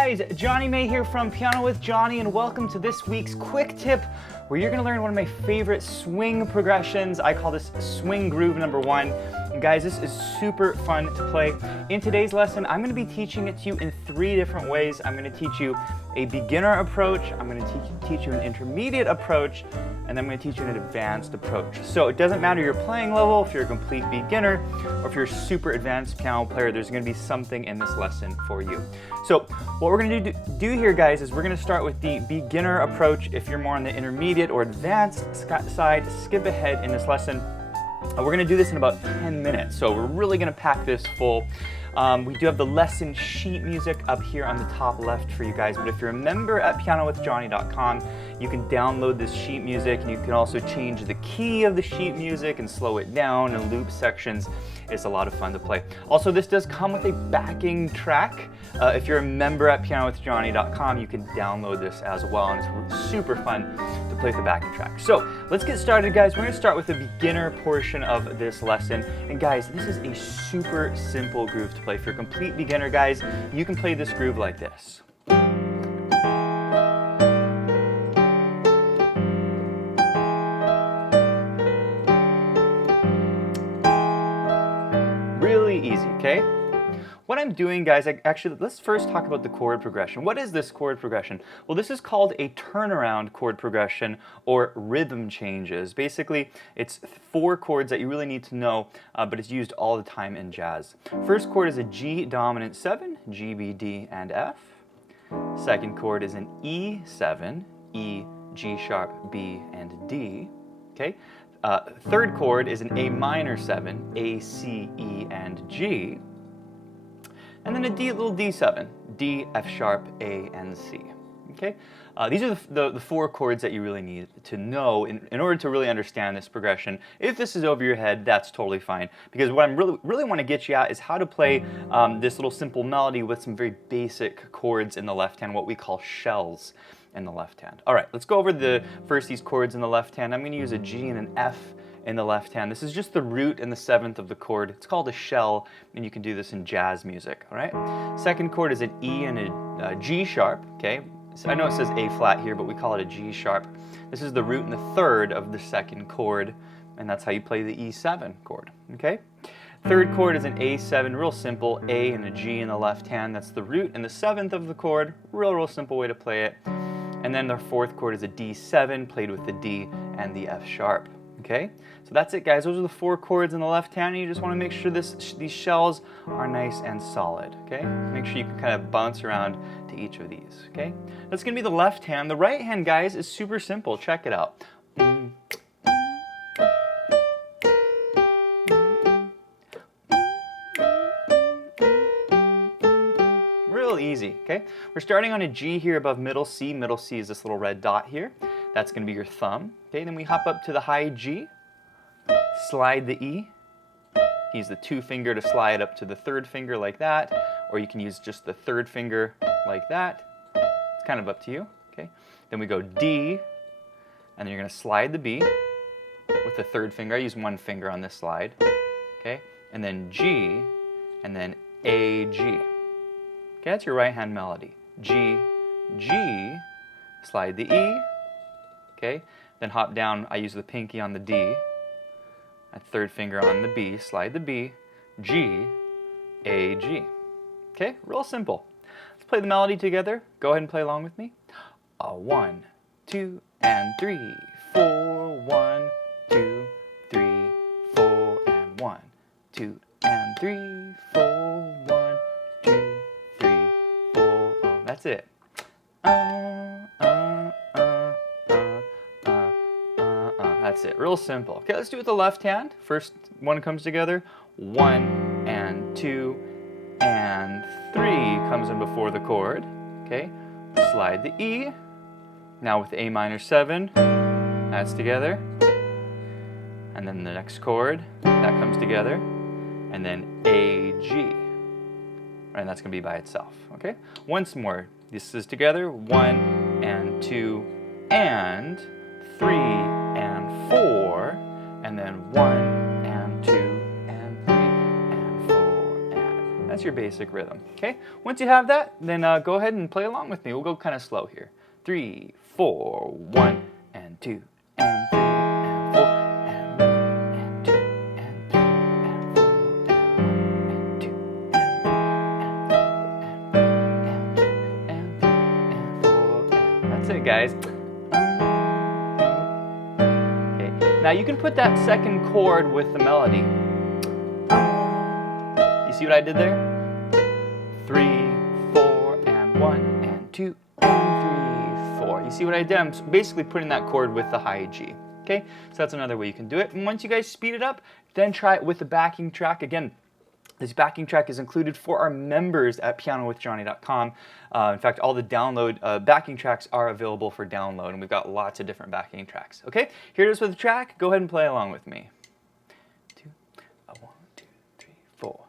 guys, Johnny May here from Piano with Johnny, and welcome to this week's quick tip where you're going to learn one of my favorite swing progressions. I call this swing groove number 1. And guys, this is super fun to play. In today's lesson, I'm going to be teaching it to you in 3 different ways. I'm going to teach you a beginner approach, I'm going to teach you an intermediate approach, and then I'm going to teach you an advanced approach. So it doesn't matter your playing level, if you're a complete beginner, or if you're a super advanced piano player, there's going to be something in this lesson for you. So what we're going to do here, guys, is we're going to start with the beginner approach. If you're more on the intermediate or advanced side, skip ahead in this lesson. We're going to do this in about 10 minutes, so we're really going to pack this full. We do have the lesson sheet music up here on the top left for you guys, but if you're a member at pianowithjohnny.com, you can download this sheet music, and you can also change the key of the sheet music and slow it down and loop sections. It's a lot of fun to play. Also, this does come with a backing track. If you're a member at pianowithjohnny.com, you can download this as well, and it's super fun to play with the backing track. So let's get started, guys. We're going to start with the beginner portion of this lesson. And guys, this is a super simple groove to play. If you're a complete beginner, guys, you can play this groove like this. Really easy, okay? What I'm doing, guys, let's first talk about the chord progression. What is this chord progression? Well, this is called a turnaround chord progression or rhythm changes. Basically, it's 4 chords that you really need to know, but it's used all the time in jazz. First chord is a G dominant 7, G, B, D, and F. Second chord is an E7, E, G sharp, B, and D. Okay. Third chord is an A minor 7, A, C, E, and G. And then a little D7, D, F sharp, A, and C. Okay? These are the 4 chords that you really need to know in order to really understand this progression. If this is over your head, that's totally fine. Because what I really want to get you at is how to play this little simple melody with some very basic chords in the left hand, what we call shells in the left hand. All right, let's go over these chords in the left hand. I'm going to use a G and an F in the left hand. This is just the root and the 7th of the chord. It's called a shell, and you can do this in jazz music, all right? Second chord is an E and a G sharp, okay? So I know it says A flat here, but we call it a G sharp. This is the root and the 3rd of the 2nd chord, and that's how you play the E7 chord, okay? Third chord is an A7, real simple, A and a G in the left hand. That's the root and the 7th of the chord. Real simple way to play it. And then the 4th chord is a D7, played with the D and the F sharp. Okay, so that's it, guys. Those are the 4 chords in the left hand, and you just want to make sure these shells are nice and solid. Okay, make sure you can kind of bounce around to each of these. Okay, that's going to be the left hand. The right hand, guys, is super simple. Check it out. Real easy. Okay, we're starting on a G here above middle C. Middle C is this little red dot here. That's going to be your thumb. Okay, then we hop up to the high G, slide the E, use the 2 finger to slide up to the 3rd finger like that, or you can use just the 3rd finger like that. It's kind of up to you. Okay, then we go D, and then you're going to slide the B with the 3rd finger. I use 1 finger on this slide. Okay, and then G, and then A, G. Okay, that's your right hand melody. G, G, slide the E. Okay, then hop down, I use the pinky on the D, a 3rd finger on the B, slide the B, G, A, G. Okay, real simple. Let's play the melody together. Go ahead and play along with me. 1, 2, and 3, 4, 1, 2, 3, 4, and 1, 2, and 3, 4, 1, 2, 3, 4. Oh, that's it. That's it, real simple. Okay, let's do it with the left hand. First one comes together, 1 and 2 and 3 comes in before the chord. Okay, slide the E. Now with A minor 7, that's together. And then the next chord, that comes together. And then A, G. And that's gonna be by itself, okay? Once more, this is together, 1 and 2 and 3 and 4, and then 1 and 2 and 3 and 4 and That's your basic rhythm. Okay. Once you have that, then go ahead and play along with me. We'll go kind of slow here. 3, 4, 1 and 2 and 3 and 4 and 1 and 2 and 3 and 4 and 1 and 2 and 3 and 4 and that's it, guys. Okay. Now you can put that second chord with the melody. You see what I did there? 3, 4 and 1 and 2 and 3, 4. You see what I did? I'm basically putting that chord with the high G. Okay, so that's another way you can do it. And once you guys speed it up, then try it with the backing track. Again, this backing track is included for our members at pianowithjonny.com. In fact, all the download backing tracks are available for download, and we've got lots of different backing tracks. Okay, here it is with the track. Go ahead and play along with me. 2, 1, 2, 3, 4.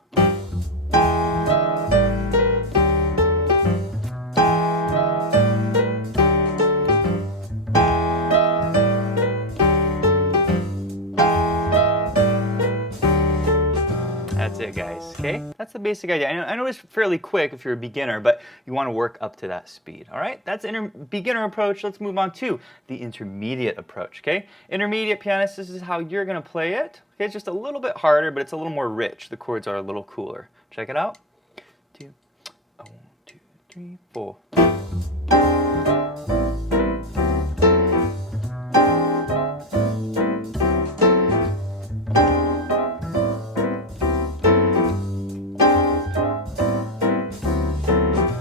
That's it, guys. Okay, that's the basic idea. I know it's fairly quick if you're a beginner, but you want to work up to that speed. All right, that's beginner approach. Let's move on to the intermediate approach. Okay, intermediate pianist, this is how you're going to play it. Okay, it's just a little bit harder, but it's a little more rich. The chords are a little cooler. Check it out. 2, 1, 2, 3, 4.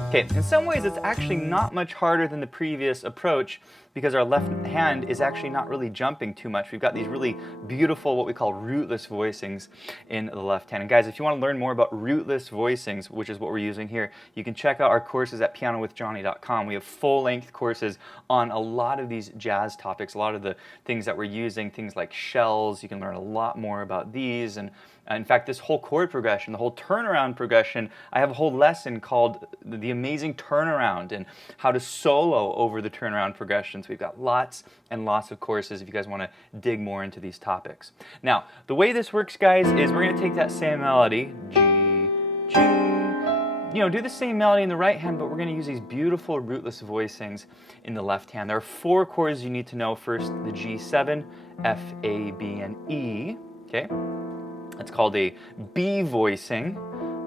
Okay, in some ways it's actually not much harder than the previous approach because our left hand is actually not really jumping too much. We've got these really beautiful, what we call rootless voicings in the left hand. And guys, if you want to learn more about rootless voicings, which is what we're using here, you can check out our courses at pianowithjonny.com. We have full-length courses on a lot of these jazz topics, a lot of the things that we're using, things like shells. You can learn a lot more about these. And in fact, this whole chord progression, the whole turnaround progression, I have a whole lesson called The Amazing Turnaround and how to solo over the turnaround progressions. We've got lots and lots of courses if you guys want to dig more into these topics. Now, the way this works, guys, is we're going to take that same melody, G, G, do the same melody in the right hand, but we're going to use these beautiful rootless voicings in the left hand. There are 4 chords you need to know. First, the G7, F, A, B, and E. Okay? It's called a B voicing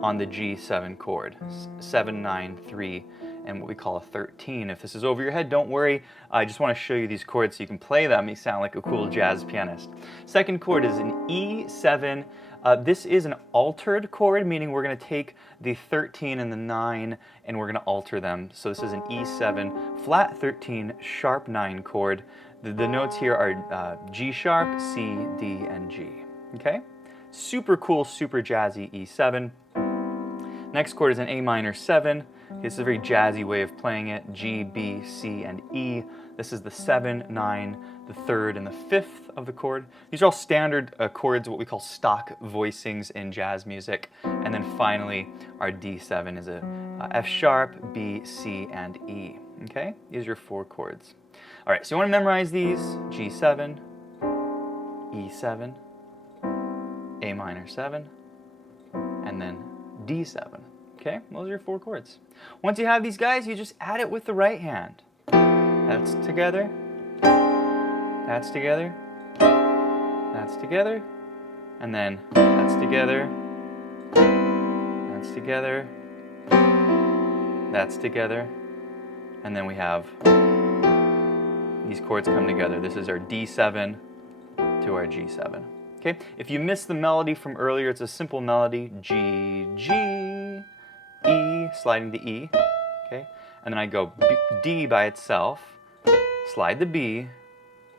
on the G7 chord, 7, 9, 3, and what we call a 13. If this is over your head, don't worry. I just want to show you these chords so you can play them. You sound like a cool jazz pianist. Second chord is an E7. This is an altered chord, meaning we're going to take the 13 and the 9 and we're going to alter them. So this is an E7, flat 13, sharp 9 chord. The notes here are G sharp, C, D, and G. Okay? Super cool, super jazzy E7. Next chord is an A minor 7. This is a very jazzy way of playing it. G, B, C, and E. This is the 7, 9, the 3rd, and the 5th of the chord. These are all standard chords, what we call stock voicings in jazz music. And then finally, our D7 is a F sharp, B, C, and E. Okay? These are your 4 chords. All right, so you want to memorize these. G7, E7, A minor 7, and then D7. Okay, those are your 4 chords. Once you have these guys, you just add it with the right hand. That's together, that's together, that's together, and then that's together, that's together, that's together, and then we have these chords come together. This is our D7 to our G7. Okay, if you missed the melody from earlier, it's a simple melody, G, G, E, sliding the E, okay? And then I go B, D by itself, slide the B,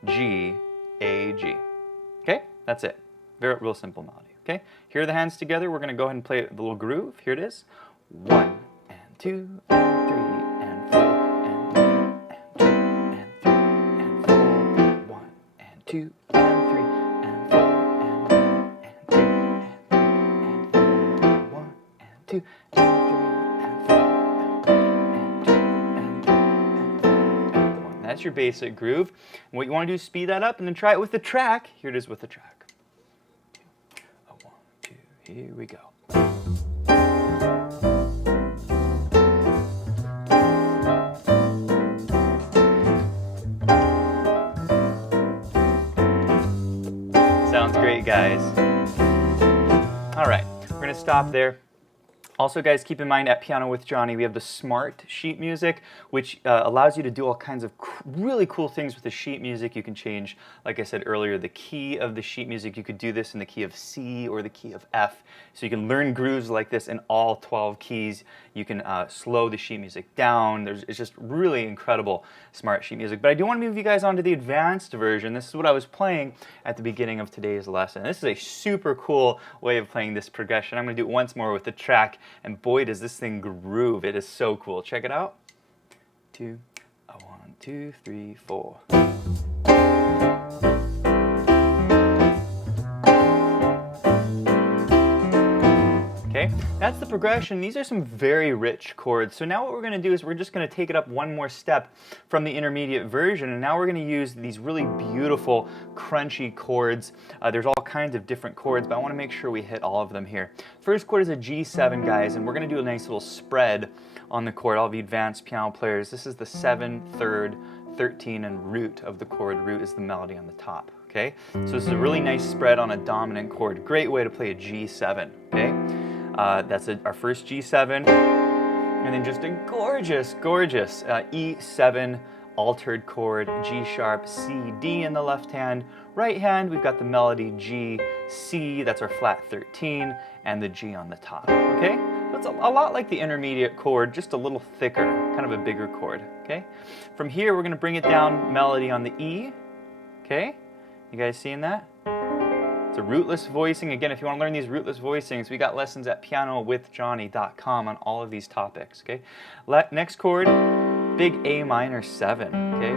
G, A, G. Okay, that's it. Very real simple melody, okay? Here are the hands together. We're gonna go ahead and play the little groove. Here it is. 1 and 2 and 3 and 4 and 1 and 2 and 3 and 4 and 1 and 2 and 3 and 4 and 1 and 2 and 3 and 4 and 1 and 2 and 3 and 4 and 2 and 3 and 4 and 2 and 3 and 4 and 1. That's your basic groove. And what you want to do is speed that up and then try it with the track. Here it is with the track. 1, 2, here we go. Sounds great, guys. All right, we're gonna stop there. Also, guys, keep in mind at Piano with Jonny, we have the Smart sheet music, which allows you to do all kinds of really cool things with the sheet music. You can change, like I said earlier, the key of the sheet music. You could do this in the key of C or the key of F. So you can learn grooves like this in all 12 keys. You can slow the sheet music down. It's just really incredible Smart sheet music. But I do want to move you guys on to the advanced version. This is what I was playing at the beginning of today's lesson. This is a super cool way of playing this progression. I'm going to do it once more with the track. And boy, does this thing groove. It is so cool. Check it out. 1, 2, 3, 4. Okay, that's the progression. These are some very rich chords. So now what we're going to do is we're just going to take it up one more step from the intermediate version, and now we're going to use these really beautiful, crunchy chords. There's all kinds of different chords, but I want to make sure we hit all of them here. First chord is a G7, guys, and we're going to do a nice little spread on the chord. All the advanced piano players, this is the 7, 3rd, 13, and root of the chord. Root is the melody on the top. Okay, so this is a really nice spread on a dominant chord. Great way to play a G7. Okay. That's our first G7, and then just a gorgeous, gorgeous E7 altered chord, G sharp, C, D in the left hand. Right hand, we've got the melody G, C, that's our flat 13, and the G on the top, okay? That's a lot like the intermediate chord, just a little thicker, kind of a bigger chord, okay? From here, we're going to bring it down, melody on the E, okay? You guys seeing that? It's a rootless voicing. Again, if you want to learn these rootless voicings, we got lessons at pianowithjonny.com on all of these topics, okay? Next chord, big A minor 7, okay?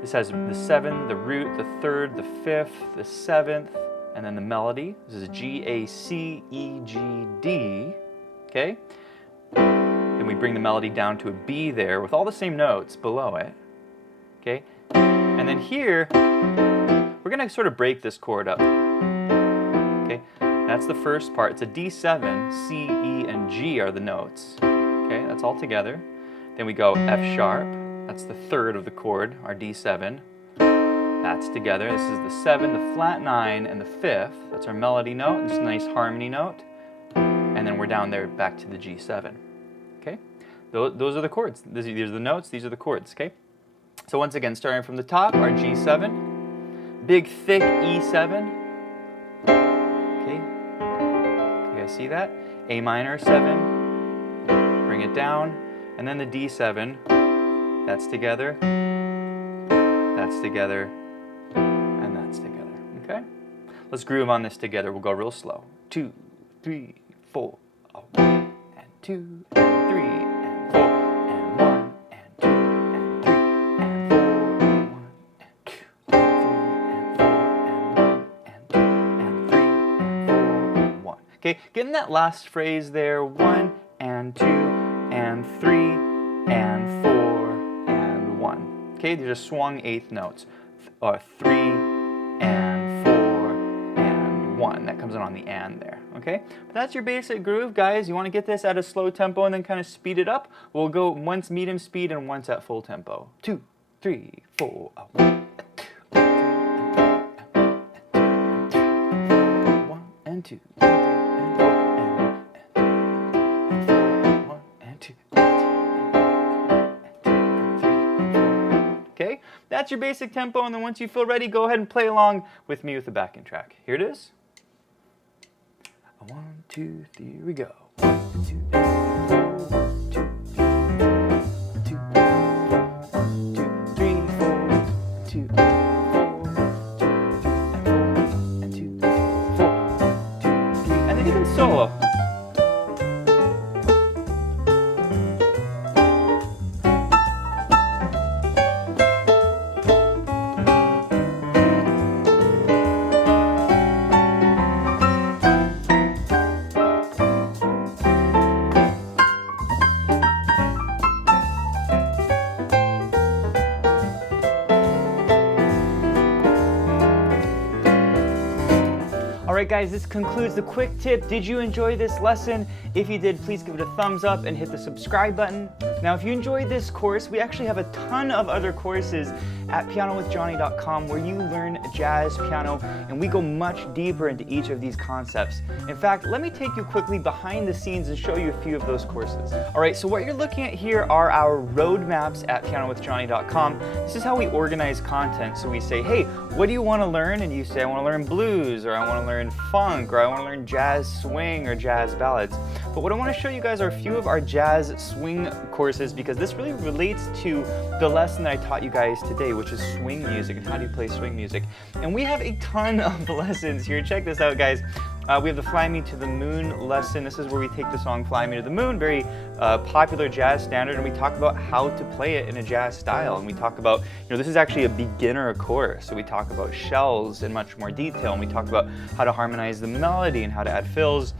This has the 7, the root, the 3rd, the 5th, the 7th, and then the melody. This is G, A, C, E, G, D, okay? Then we bring the melody down to a B there with all the same notes below it, okay? And then here, we're going to sort of break this chord up, okay? That's the first part. It's a D7, C, E, and G are the notes, okay? That's all together. Then we go F sharp. That's the 3rd of the chord, our D7. That's together. This is the 7, the flat 9, and the 5th. That's our melody note. This is a nice harmony note. And then we're down there back to the G7, okay? Those are the chords. These are the notes. These are the chords, okay? So once again, starting from the top, our G7. Big, thick E7, okay, you guys see that? A minor 7, bring it down, and then the D7, that's together, and that's together, okay? Let's groove on this together. We'll go real slow. 2, 3, 4, 1, and 2, and 3, and 4, and 1, and 2, and 3, and 4, and 1, and 2, okay, getting that last phrase there, 1 and 2 and 3 and 4 and 1. Okay, these are swung eighth notes. 3 and 4 and 1. That comes in on the and there. Okay, but that's your basic groove, guys. You want to get this at a slow tempo and then kind of speed it up. We'll go once medium speed and once at full tempo. 2, 3, 4, 1. 2, 3, okay, that's your basic tempo, and then once you feel ready, go ahead and play along with me with the backing track. Here it is. 1, 2, 3, we go. 1, 2, 3, 4. 2, solo. Alright guys, this concludes the quick tip. Did you enjoy this lesson? If you did, please give it a thumbs up and hit the subscribe button. Now if you enjoyed this course, we actually have a ton of other courses at pianowithjonny.com where you learn jazz piano and we go much deeper into each of these concepts. In fact, let me take you quickly behind the scenes and show you a few of those courses. Alright, so what you're looking at here are our roadmaps at pianowithjonny.com. This is how we organize content. So we say, hey, what do you want to learn? And you say, I want to learn blues, or I want to learn funk, or I want to learn jazz swing or jazz ballads. But what I want to show you guys are a few of our jazz swing courses because this really relates to the lesson that I taught you guys today, which is swing music and how do you play swing music. And we have a ton of lessons here. Check this out, guys. We have the Fly Me to the Moon lesson. This is where we take the song Fly Me to the Moon, very popular jazz standard, and we talk about how to play it in a jazz style. And we talk about, this is actually a beginner course. So we talk about shells in much more detail, and we talk about how to harmonize the melody and how to add fills.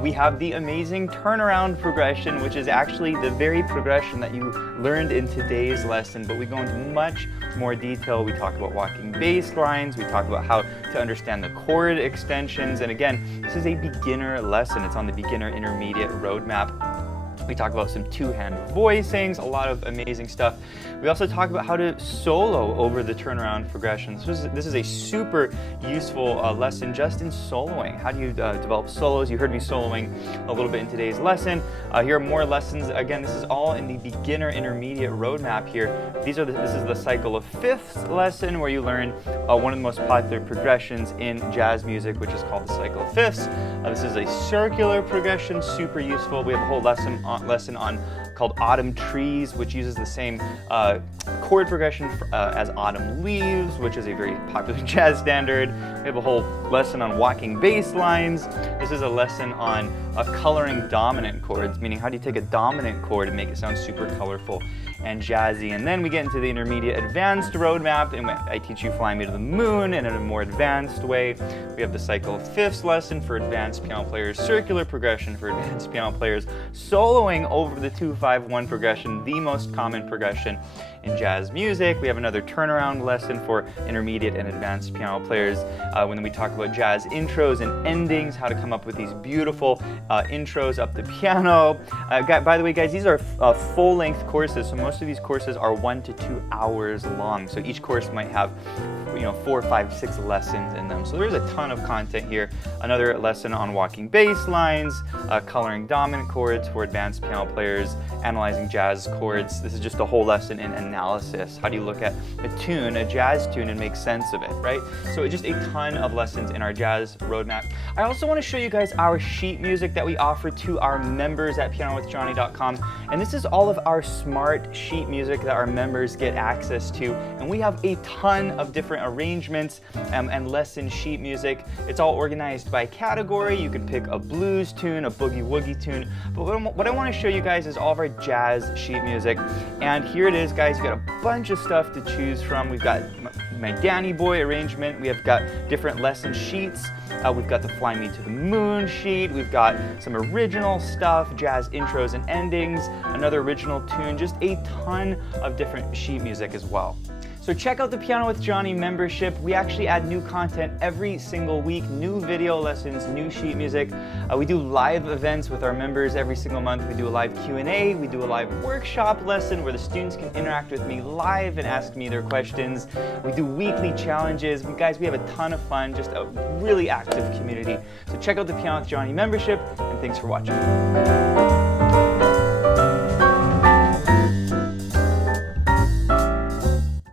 We have the amazing turnaround progression, which is actually the very progression that you learned in today's lesson, but we go into much more detail. We talk about walking bass lines, we talk about how to understand the chord extensions, and again, this is a beginner lesson. It's on the beginner intermediate roadmap. We talk about some two-hand voicings, a lot of amazing stuff. We also talk about how to solo over the turnaround progression. So this is a super useful lesson just in soloing. How do you develop solos? You heard me soloing a little bit in today's lesson. Here are more lessons. Again, this is all in the beginner intermediate roadmap here. This is the cycle of fifths lesson where you learn one of the most popular progressions in jazz music, which is called the cycle of fifths. This is a circular progression, super useful. We have a whole lesson on called Autumn Trees, which uses the same chord progression as Autumn Leaves, which is a very popular jazz standard. We have a whole lesson on walking bass lines. This is a lesson on coloring dominant chords, meaning how do you take a dominant chord and make it sound super colorful and jazzy. And then we get into the intermediate advanced roadmap, and I teach you Fly Me to the Moon in a more advanced way. We have the cycle of fifths lesson for advanced piano players, circular progression for advanced piano players, soloing over the 2-5-1 progression, the most common progression in jazz music. We have another turnaround lesson for intermediate and advanced piano players. When we talk about jazz intros and endings, how to come up with these beautiful intros up the piano. By the way, guys, these are full-length courses, so most of these courses are 1 to 2 hours long. So each course might have 4, 5, 6 lessons in them. So there's a ton of content here. Another lesson on walking bass lines, coloring dominant chords for advanced piano players, analyzing jazz chords. This is just a whole lesson in analysis. How do you look at a tune, a jazz tune, and make sense of it, right? So just a ton of lessons in our jazz roadmap. I also want to show you guys our sheet music that we offer to our members at pianowithjonny.com. And this is all of our smart sheet music that our members get access to. And we have a ton of different arrangements and lesson sheet music. It's all organized by category. You can pick a blues tune, a boogie-woogie tune. But what I want to show you guys is all of our jazz sheet music. And here it is, guys. You've got a bunch of stuff to choose from. We've got my Danny Boy arrangement. We have got different lesson sheets. We've got the Fly Me to the Moon sheet. We've got some original stuff, jazz intros and endings, another original tune, just a ton of different sheet music as well. So check out the Piano with Jonny membership. We actually add new content every single week, new video lessons, new sheet music. We do live events with our members every single month. We do a live Q&A. We do a live workshop lesson where the students can interact with me live and ask me their questions. We do weekly challenges. Guys, we have a ton of fun, just a really active community. So check out the Piano with Jonny membership, and thanks for watching.